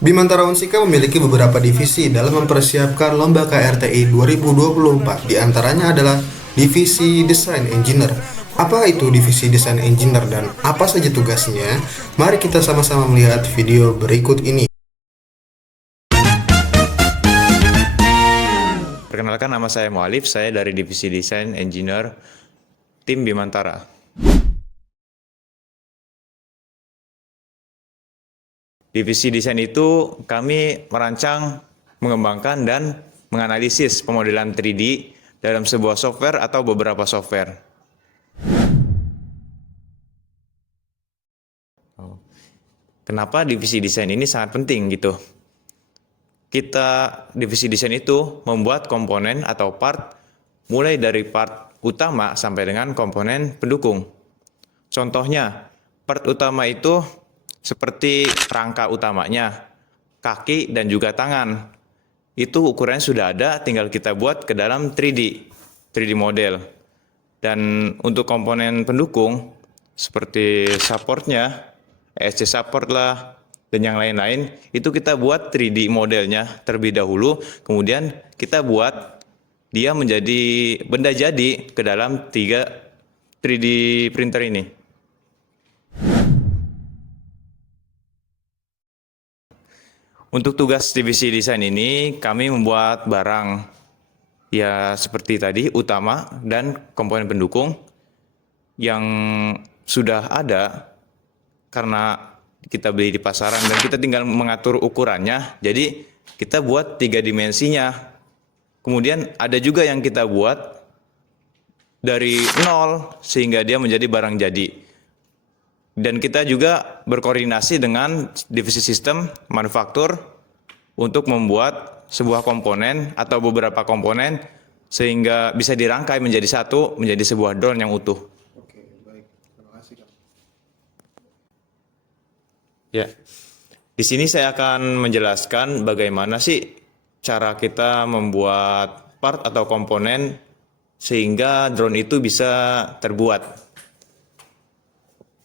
Bimantara Unsika memiliki beberapa divisi dalam mempersiapkan Lomba KRTI 2024. Di antaranya adalah Divisi Desain Engineer. Apa itu Divisi Desain Engineer dan apa saja tugasnya? Mari kita sama-sama melihat video berikut ini. Perkenalkan, nama saya Mualif, saya dari Divisi Desain Engineer tim Bimantara. Divisi desain itu kami merancang, mengembangkan, dan menganalisis pemodelan 3D dalam sebuah software atau beberapa software. Kenapa divisi desain ini sangat penting gitu? Divisi desain itu membuat komponen atau part mulai dari part utama sampai dengan komponen pendukung. Contohnya, part utama itu seperti rangka utamanya, kaki, dan juga tangan. Itu ukurannya sudah ada, tinggal kita buat ke dalam 3D model. Dan untuk komponen pendukung, seperti supportnya, ESC support lah, dan yang lain-lain, itu kita buat 3D modelnya terlebih dahulu, kemudian kita buat dia menjadi benda jadi ke dalam 3D printer ini. Untuk tugas divisi desain ini, kami membuat barang ya seperti tadi, utama dan komponen pendukung yang sudah ada karena kita beli di pasaran dan kita tinggal mengatur ukurannya. Jadi kita buat 3 dimensinya. Kemudian ada juga yang kita buat dari nol sehingga dia menjadi barang jadi. Dan kita juga berkoordinasi dengan divisi sistem manufaktur untuk membuat sebuah komponen atau beberapa komponen sehingga bisa dirangkai menjadi satu, menjadi sebuah drone yang utuh. Oke, baik. Terima kasih, Kak. Ya, di sini saya akan menjelaskan bagaimana sih cara kita membuat part atau komponen sehingga drone itu bisa terbuat.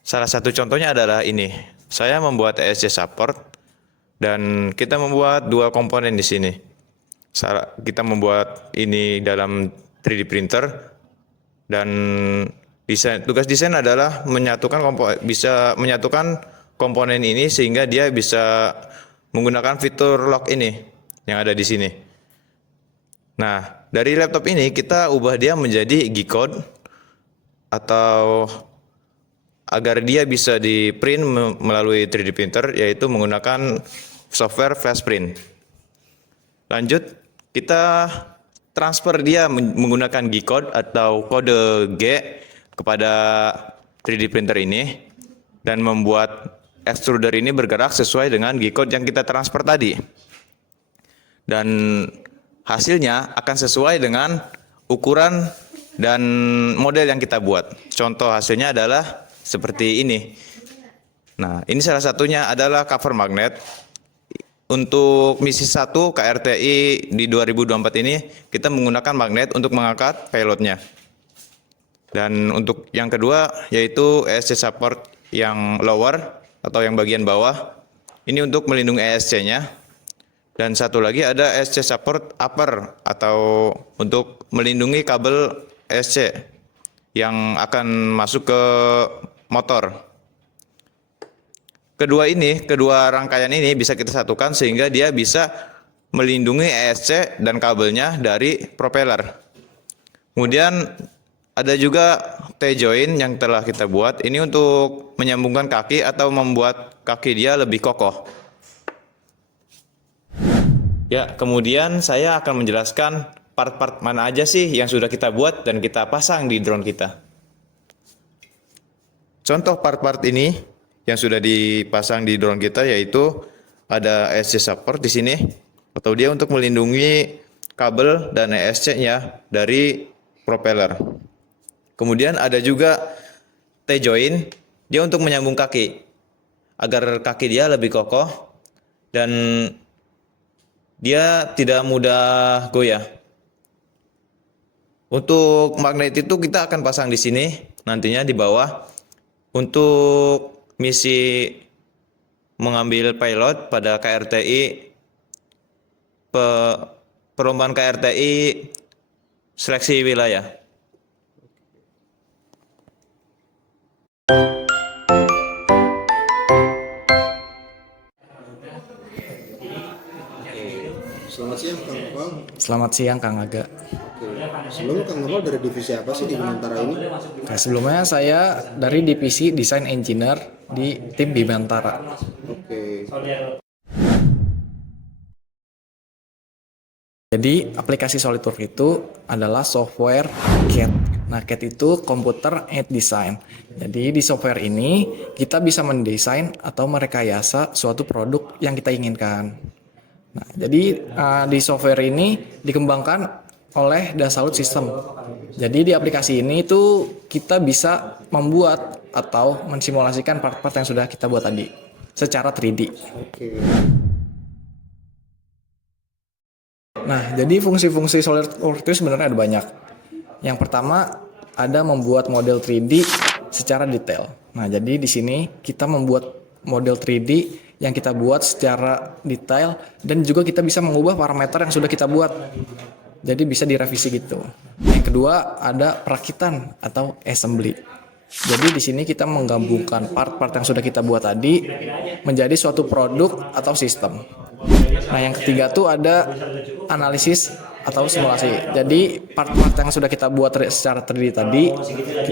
Salah satu contohnya adalah ini. Saya membuat ESC support dan kita membuat 2 komponen di sini. Kita membuat ini dalam 3D printer dan tugas desain adalah bisa menyatukan komponen ini sehingga dia bisa menggunakan fitur lock ini yang ada di sini. Nah, dari laptop ini kita ubah dia menjadi G-code atau agar dia bisa di print melalui 3D printer, yaitu menggunakan software flash print. Lanjut, kita transfer dia menggunakan G-code atau kode G kepada 3D printer ini dan membuat extruder ini bergerak sesuai dengan G-code yang kita transfer tadi. Dan hasilnya akan sesuai dengan ukuran dan model yang kita buat. Contoh hasilnya adalah seperti ini. Nah, ini salah satunya adalah cover magnet. Untuk misi 1 KRTI di 2024 ini, kita menggunakan magnet untuk mengangkat payloadnya. Dan untuk yang kedua, yaitu ESC support yang lower atau yang bagian bawah. Ini untuk melindungi ESC-nya. Dan satu lagi ada ESC support upper atau untuk melindungi kabel ESC yang akan masuk ke motor. Kedua rangkaian ini bisa kita satukan sehingga dia bisa melindungi ESC dan kabelnya dari propeller. Kemudian ada juga T-joint yang telah kita buat. Ini untuk menyambungkan kaki atau membuat kaki dia lebih kokoh. Ya, kemudian saya akan menjelaskan part-part mana aja sih yang sudah kita buat dan kita pasang di drone kita. Contoh part-part ini yang sudah dipasang di drone kita yaitu ada ESC support di sini atau dia untuk melindungi kabel dan ESC-nya dari propeller. Kemudian ada juga T-joint, dia untuk menyambung kaki agar kaki dia lebih kokoh dan dia tidak mudah goyah. Untuk magnet itu kita akan pasang di sini nantinya di bawah untuk misi mengambil pilot pada KRTI perlombaan KRTI seleksi wilayah. Selamat siang Kang Nopal. Selamat siang Kang Aga. Sebelumnya Kang Nopal dari divisi apa sih di Bimantara ini? Nah, sebelumnya saya dari divisi Design Engineer di tim Bimantara. Oke. Jadi aplikasi SolidWorks itu adalah software CAD. Nah, CAD itu Computer Aided Design. Jadi di software ini kita bisa mendesain atau merekayasa suatu produk yang kita inginkan. Nah, jadi di software ini dikembangkan oleh Dassault System. Jadi di aplikasi ini itu kita bisa membuat atau mensimulasikan part-part yang sudah kita buat tadi secara 3D. Oke. Nah, jadi fungsi-fungsi SolidWorks itu sebenarnya ada banyak. Yang pertama ada membuat model 3D secara detail. Nah, jadi di sini kita membuat model 3D yang kita buat secara detail dan juga kita bisa mengubah parameter yang sudah kita buat. Jadi bisa direvisi gitu. Yang kedua ada perakitan atau assembly. Jadi di sini kita menggabungkan part-part yang sudah kita buat tadi menjadi suatu produk atau sistem. Nah, yang ketiga tuh ada analisis atau simulasi. Jadi part-part yang sudah kita buat secara 3D tadi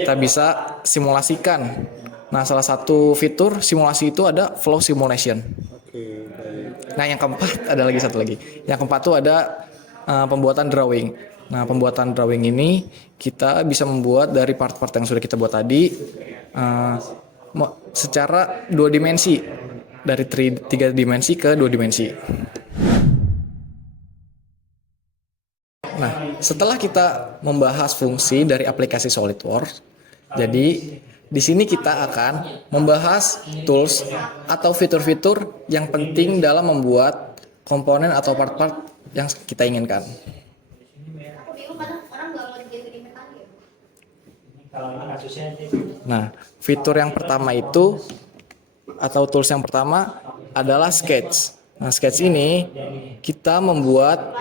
kita bisa simulasikan. Nah, salah satu fitur simulasi itu ada flow simulation. Oke, baik. Nah, yang keempat ada lagi satu lagi. Yang keempat tuh ada pembuatan drawing. Nah, pembuatan drawing ini kita bisa membuat dari part-part yang sudah kita buat tadi secara 2 dimensi, dari 3 dimensi ke 2 dimensi. Nah, setelah kita membahas fungsi dari aplikasi SolidWorks, jadi di sini kita akan membahas tools atau fitur-fitur yang penting dalam membuat komponen atau part-part yang kita inginkan. Nah, fitur yang pertama itu atau tools yang pertama adalah sketch. Nah, sketch ini kita membuat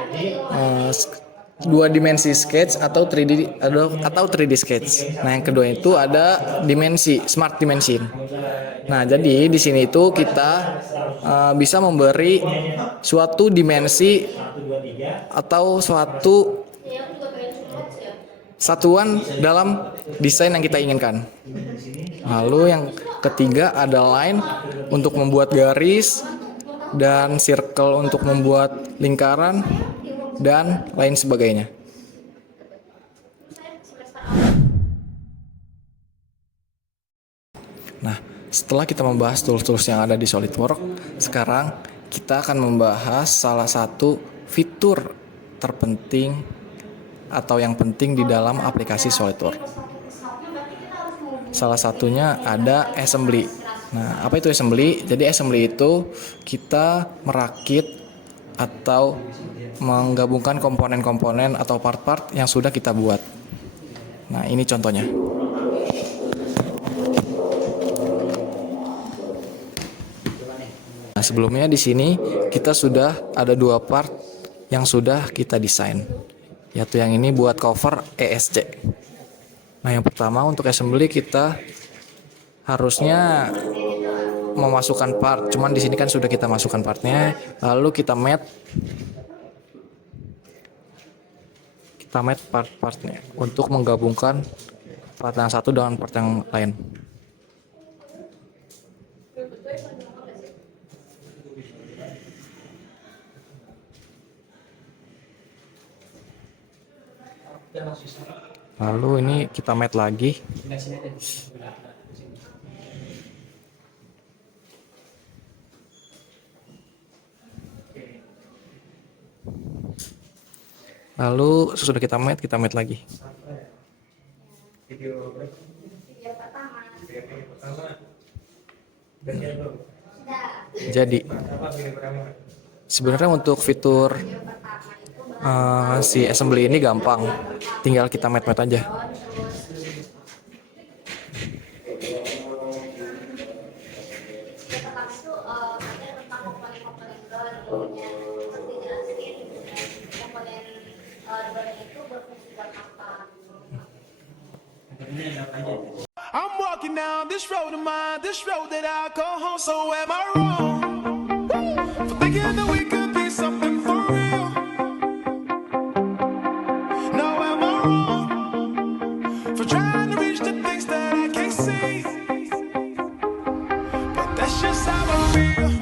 2 dimensi sketch atau 3D sketch. Nah, yang kedua itu ada dimensi smart dimension. Nah, jadi di sini itu kita bisa memberi suatu dimensi atau suatu satuan dalam desain yang kita inginkan. Lalu yang ketiga ada line untuk membuat garis dan circle untuk membuat lingkaran dan lain sebagainya. Nah, setelah kita membahas tools-tools yang ada di SolidWorks, sekarang kita akan membahas salah satu fitur terpenting atau yang penting di dalam aplikasi SolidWorks. Salah satunya ada assembly. Nah, apa itu assembly? Jadi assembly itu kita merakit atau menggabungkan komponen-komponen atau part-part yang sudah kita buat. Nah, ini contohnya. Nah, sebelumnya di sini kita sudah ada 2 part yang sudah kita desain, yaitu yang ini buat cover ESC. Nah, yang pertama untuk assembly kita harusnya memasukkan part, cuman di sini kan sudah kita masukkan partnya, lalu kita mat part-partnya untuk menggabungkan part yang satu dengan part yang lain. Lalu ini kita mat lagi. Lalu sesudah kita mat lagi. Jadi Sebenarnya untuk fitur si assembly ini gampang, tinggal kita met-met aja. I'm walking down this road of mine, this road that I call home. So am I wrong for thinking that we